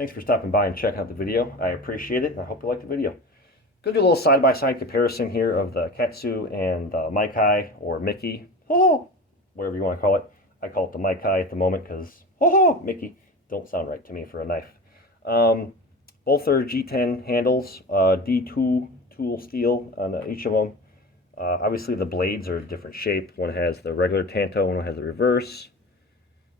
Thanks for stopping by and checking out the video. I appreciate it, and I hope you like the video. Gonna do a little side-by-side comparison here of the Katsu and the Miki or Miki, whatever you want to call it. I call it the Miki at the moment because Miki don't sound right to me for a knife. Both are G10 handles, D2 tool steel on each of them. Obviously the blades are a different shape. One has the regular tanto, one has the reverse.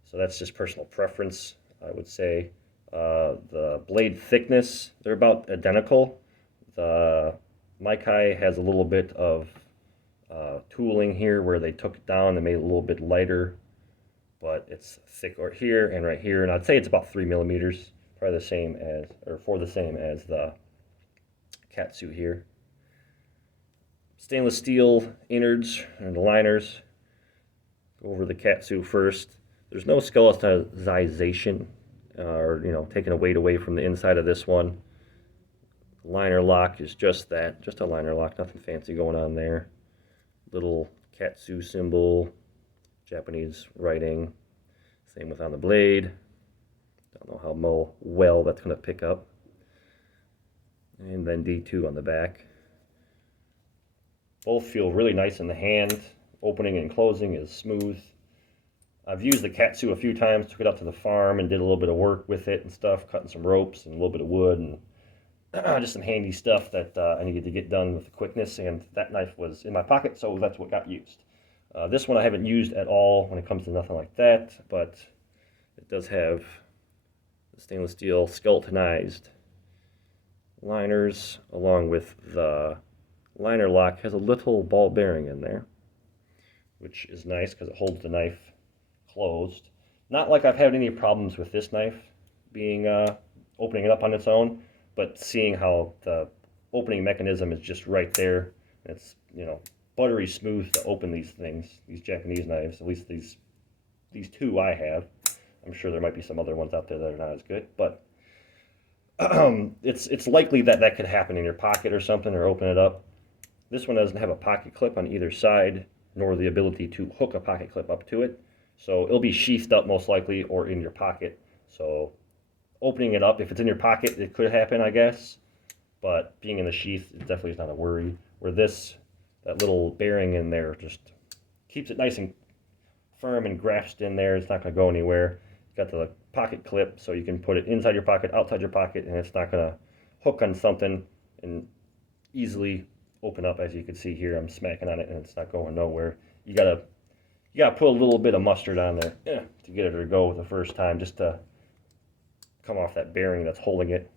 So that's just personal preference, I would say. The blade thickness, they're about identical. The Miki has a little bit of tooling here where they took it down and made it a little bit lighter, but it's thick right here and right here, and I'd say it's about 3 millimeters, probably the same as, or for the same as the Katsu here. Stainless steel innards and liners. Go over the Katsu first. There's no skeletonization or taking a weight away from the inside of this one. Liner lock is just that, just a liner lock, nothing fancy going on there. Little Katsu symbol, Japanese writing. Same with on the blade. Don't know how well that's going to pick up. And then D2 on the back. Both feel really nice in the hand. Opening and closing is smooth. I've used the Katsu a few times, took it out to the farm and did a little bit of work with it and stuff, cutting some ropes and a little bit of wood and just some handy stuff that I needed to get done with quickness, and that knife was in my pocket, so that's what got used. This one I haven't used at all when it comes to nothing like that, but it does have the stainless steel skeletonized liners, along with the liner lock has a little ball bearing in there, which is nice because it holds the knife closed. Not like I've had any problems with this knife being opening it up on its own, but seeing how the opening mechanism is just right there. It's buttery smooth to open these things, these Japanese knives. At least these two I have. I'm sure there might be some other ones out there that are not as good, but it's likely that could happen in your pocket or something, or open it up. This one doesn't have a pocket clip on either side, nor the ability to hook a pocket clip up to it. So it'll be sheathed up most likely, or in your pocket. So opening it up, if it's in your pocket, it could happen, I guess. But being in the sheath, it definitely is not a worry. Where that little bearing in there just keeps it nice and firm and grasped in there. It's not going to go anywhere. It's got the pocket clip, so you can put it inside your pocket, outside your pocket, and it's not going to hook on something and easily open up. As you can see here, I'm smacking on it and it's not going nowhere. You gotta put a little bit of mustard on there to get it to go the first time, just to come off that bearing that's holding it.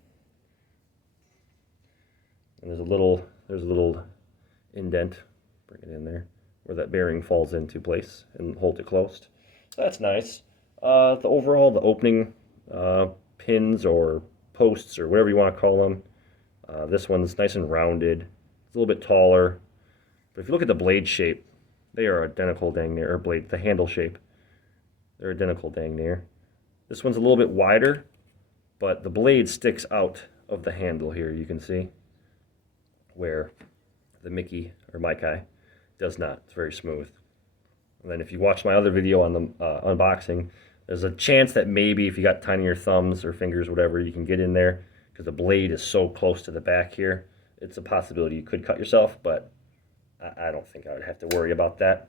And there's a little indent, bring it in there, where that bearing falls into place and holds it closed. So that's nice. The opening pins or posts or whatever you want to call them, this one's nice and rounded. It's a little bit taller. But if you look at the blade shape, they are identical dang near, or the handle shape. They're identical dang near. This one's a little bit wider, but the blade sticks out of the handle here, you can see, where the Miki does not. It's very smooth. And then if you watch my other video on the unboxing, there's a chance that maybe if you got tinier thumbs or fingers, whatever, you can get in there, because the blade is so close to the back here. It's a possibility you could cut yourself, but I don't think I would have to worry about that.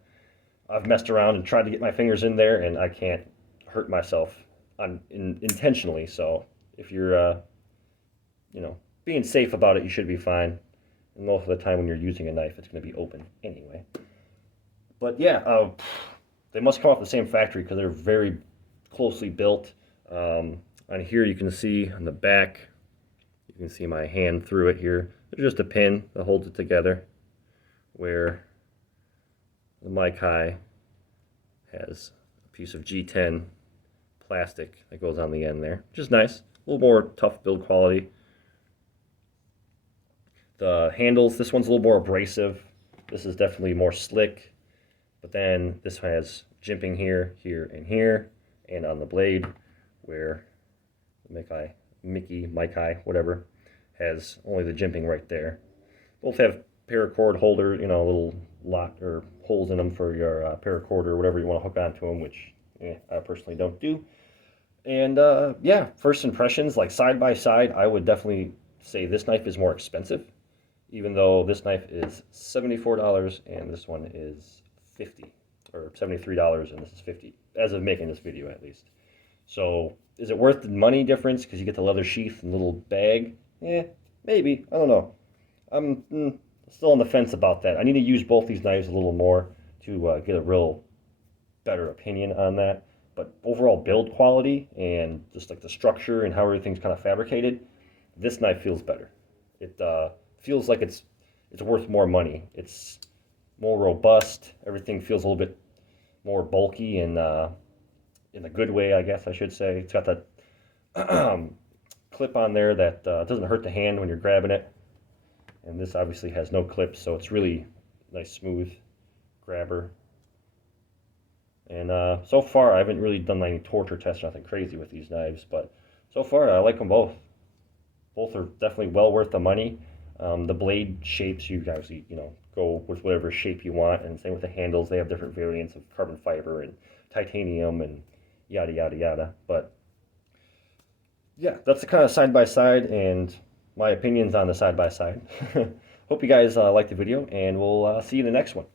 I've messed around and tried to get my fingers in there, and I can't hurt myself intentionally. So if you're, being safe about it, you should be fine. And most of the time when you're using a knife, it's going to be open anyway. But yeah, they must come off the same factory because they're very closely built. On here you can see on the back, you can see my hand through it here. There's just a pin that holds it together, where the Miki has a piece of G10 plastic that goes on the end there, which is nice. A little more tough build quality. The handles, this one's a little more abrasive. This is definitely more slick. But then this has jimping here, here, and here, and on the blade, where the Miki, whatever, has only the jimping right there. Both have paracord holder, little lock or holes in them for your paracord or whatever you want to hook onto them, which I personally don't do. And yeah, first impressions, like side by side, I would definitely say this knife is more expensive, even though this knife is $74 and this one is 50 or $73 and this is 50 as of making this video at least. So is it worth the money difference because you get the leather sheath and little bag? Yeah, maybe. I don't know. I'm still on the fence about that. I need to use both these knives a little more to get a real better opinion on that. But overall build quality and just like the structure and how everything's kind of fabricated, this knife feels better. It feels like it's worth more money. It's more robust. Everything feels a little bit more bulky and in a good way, I guess I should say. It's got that clip on there that doesn't hurt the hand when you're grabbing it. And this obviously has no clips, so it's really nice, smooth grabber. And so far, I haven't really done any torture tests or nothing crazy with these knives, but so far, I like them both. Both are definitely well worth the money. The blade shapes, you obviously, go with whatever shape you want, and same with the handles. They have different variants of carbon fiber and titanium and yada, yada, yada. But yeah, that's the kind of side by side and my opinions on the side by side. Hope you guys liked the video, and we'll see you in the next one.